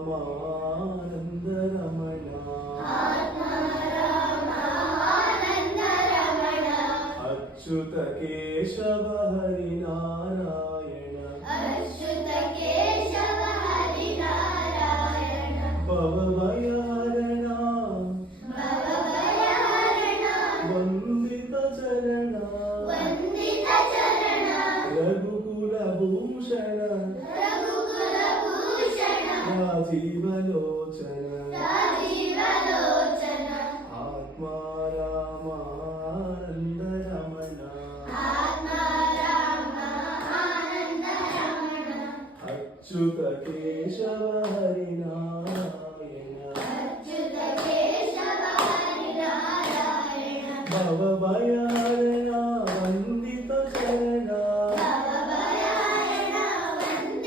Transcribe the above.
ఆత్మారామానంద రమణ అచ్యుత కేశవ హరి నారాయణ భవభయహరణ వందిత చరణ రఘుకుల భూషణ రాజీవలోచన ఆత్మారామానంద రమణ అచ్యుత కేశవ హరి నారాయణ భవభయ